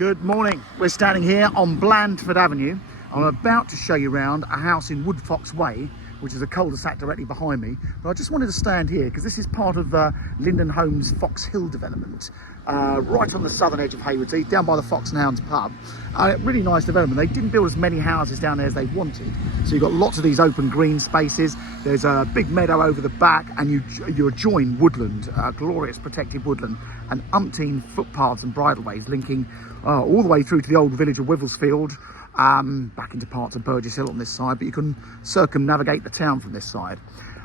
Good morning. We're standing here on Blandford Avenue. I'm about to show you around a house in Woodfox Way, which is a cul-de-sac directly behind me. But I just wanted to stand here because this is part of Linden Homes Fox Hill development, right on the southern edge of Haywards Heath, down by the Fox and Hounds pub. Really nice development. They didn't build as many houses down there as they wanted, so you've got lots of these open green spaces. There's a big meadow over the back, and you adjoin woodland, glorious protected woodland, and umpteen footpaths and bridleways linking all the way through to the old village of Wivelsfield, back into parts of Burgess Hill on this side, but you can circumnavigate the town from this side.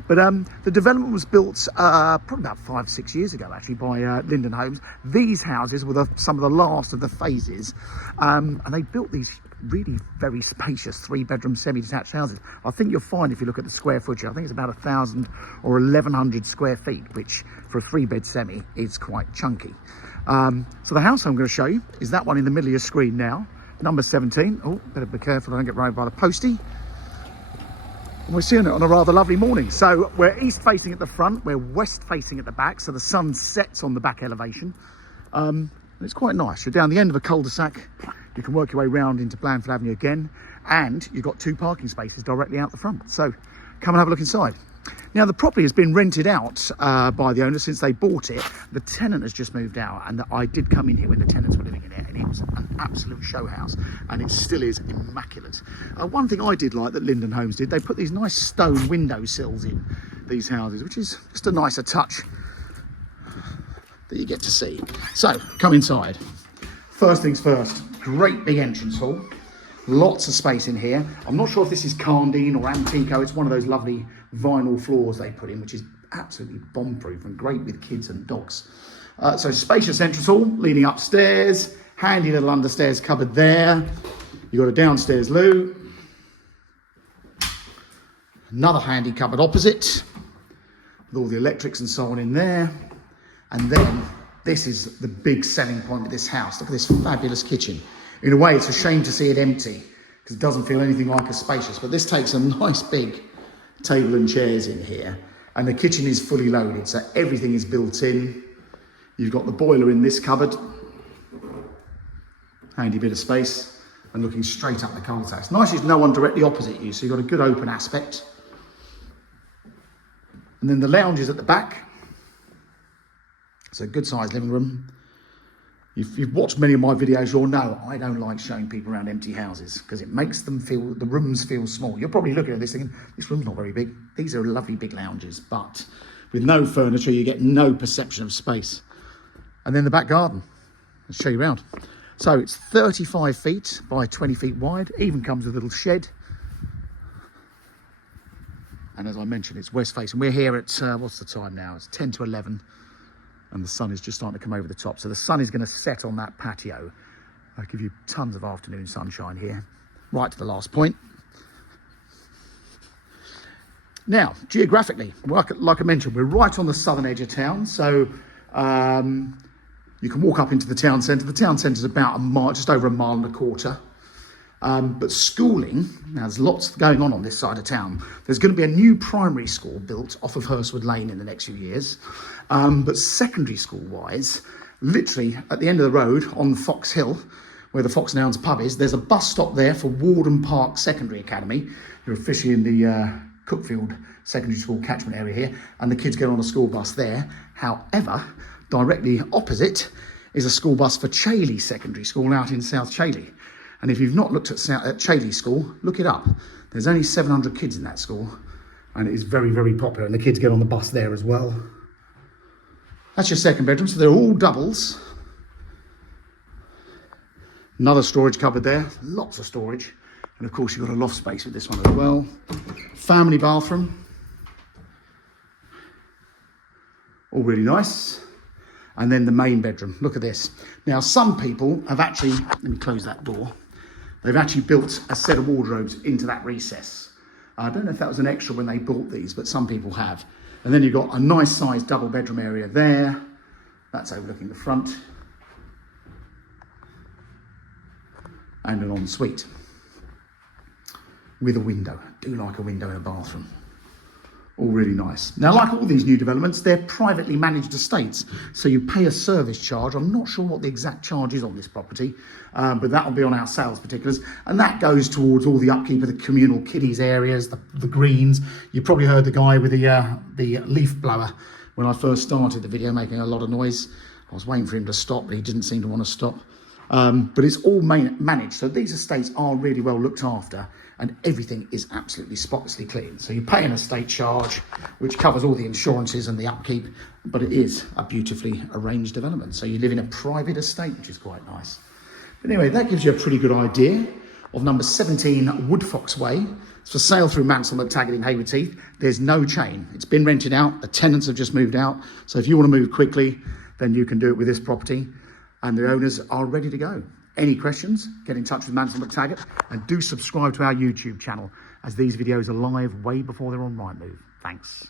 But the development was built probably about 5-6 years ago, actually, by Linden Homes. These houses were some of the last of the phases, and they built these really very spacious 3-bedroom semi-detached houses. I think you'll find, if you look at the square footage, I think it's about 1,000 or 1,100 square feet, which for a 3-bed semi is quite chunky. So the house I'm going to show you is that one in the middle of your screen now, number 17. Oh, better be careful I don't get run over by the postie. And we're seeing it on a rather lovely morning. So we're east facing at the front, we're west facing at the back, so the sun sets on the back elevation. And it's quite nice. You're down the end of a cul-de-sac, you can work your way round into Blandford Avenue again, and you've got 2 parking spaces directly out the front. So come and have a look inside. Now, the property has been rented out by the owner since they bought it. The tenant has just moved out, and I did come in here when the tenants were living in it, and it was an absolute show house, and it still is immaculate. One thing I did like that Linden Homes did, they put these nice stone window sills in these houses, which is just a nicer touch that you get to see. So, come inside. First things first, great big entrance hall. Lots of space in here. I'm not sure if this is Carndine or Antico. It's one of those lovely vinyl floors they put in, which is absolutely bomb-proof and great with kids and dogs. So spacious entrance hall leading upstairs. Handy little understairs cupboard there. You've got a downstairs loo. Another handy cupboard opposite with all the electrics and so on in there. And then this is the big selling point of this house. Look at this fabulous kitchen. In a way, it's a shame to see it empty because it doesn't feel anything like as spacious. But this takes a nice big table and chairs in here. And the kitchen is fully loaded, so everything is built in. You've got the boiler in this cupboard. Handy bit of space. And looking straight up the cul-de-sac. It's nice there's no one directly opposite you, so you've got a good open aspect. And then the lounge is at the back. It's a good sized living room. If you've watched many of my videos, you'll know I don't like showing people around empty houses because it makes them feel, the rooms feel small. You're probably looking at this thinking, this room's not very big. These are lovely big lounges, but with no furniture, you get no perception of space. And then the back garden, I'll show you around. So it's 35 feet by 20 feet wide, even comes with a little shed. And as I mentioned, it's west facing. We're here at, what's the time now? It's 10 to 11. And the sun is just starting to come over the top. So the sun is going to set on that patio. I'll give you tons of afternoon sunshine here, right to the last point. Now, geographically, like I mentioned, we're right on the southern edge of town. So you can walk up into the town centre. The town centre is about a mile, just over 1.25 miles. But schooling, now there's lots going on this side of town. There's going to be a new primary school built off of Hurstwood Lane in the next few years. But secondary school wise, literally at the end of the road on Fox Hill, where the Fox and Hounds pub is, there's a bus stop there for Warden Park Secondary Academy. You're officially in the Cookfield Secondary School catchment area here, and the kids get on a school bus there. However, directly opposite is a school bus for Chailey Secondary School out in South Chailey. And if you've not looked at Chailey School, look it up. There's only 700 kids in that school, and it is very, very popular, and the kids get on the bus there as well. That's your second bedroom, so they're all doubles. Another storage cupboard there, lots of storage. And of course, you've got a loft space with this one as well. Family bathroom. All really nice. And then the main bedroom, look at this. Now, some people have actually, let me close that door. They've actually built a set of wardrobes into that recess. I don't know if that was an extra when they bought these, but some people have. And then you've got a nice sized double bedroom area there. That's overlooking the front. And an ensuite with a window. I do like a window in a bathroom. All really nice. Now, like all these new developments, they're privately managed estates. So you pay a service charge. I'm not sure what the exact charge is on this property, but that'll be on our sales particulars. And that goes towards all the upkeep of the communal kiddies areas, the greens. You probably heard the guy with the leaf blower when I first started the video making a lot of noise. I was waiting for him to stop, but he didn't seem to want to stop. But it's all managed. So these estates are really well looked after and everything is absolutely spotlessly clean. So you pay an estate charge, which covers all the insurances and the upkeep, but it is a beautifully arranged development. So you live in a private estate, which is quite nice. But anyway, that gives you a pretty good idea of number 17 Woodfox Way. It's for sale through Mansell McTaggart in Haywards Heath. There's no chain. It's been rented out. The tenants have just moved out. So if you want to move quickly, then you can do it with this property. And the owners are ready to go. Any questions, get in touch with Mansell McTaggart and do subscribe to our YouTube channel as these videos are live way before they're on Rightmove. Thanks.